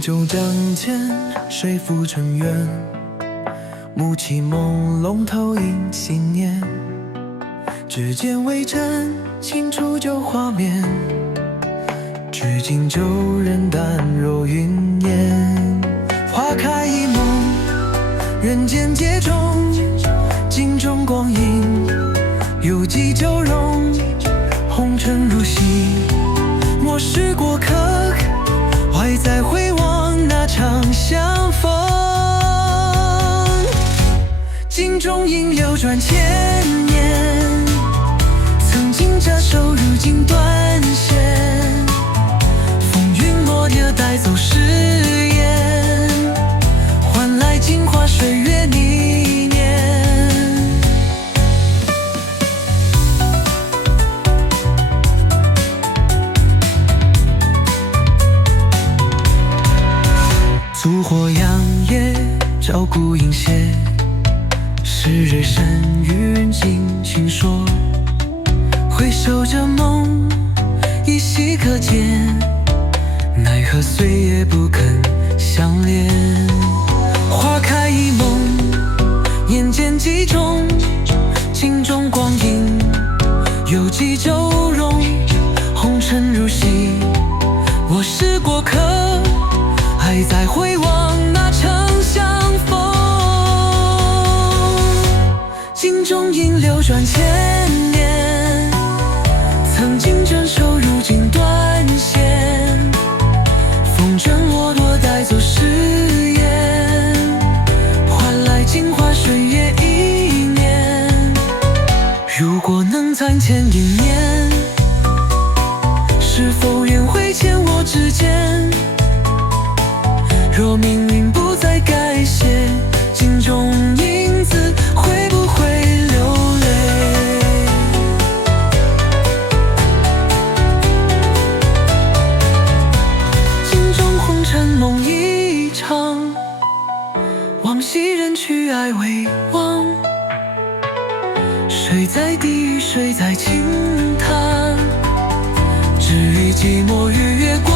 酒将间，水浮尘缘，暮气朦胧投影信念。指尖微针，轻触旧画面，至今旧人淡若云烟。花开一梦，人间皆中，镜中光阴，犹记旧容，红尘如洗，莫是过客，怀在回望那场相逢。镜中影流转千年，曾经折手，如今断线。风云落叶带走誓言，换来镜花水月历年。烛火阳夜，照孤影斜。是日深云静轻说，回首这梦，依稀可见，奈何岁月不肯相恋。花开一梦，眼间几中，镜中光阴，犹记旧容，红尘如洗，我是过客，还在回望那场相逢。镜中影流转千年，曾经珍守，如今断线。风筝落落带走誓言，换来镜花水月一年。如果能暂欠一念，是否愿会牵我指尖？若命运不再改写，镜中影子会不会流泪？镜中红尘梦一场，往昔人去爱未忘。谁在低语，谁在轻叹？只余寂寞与月光。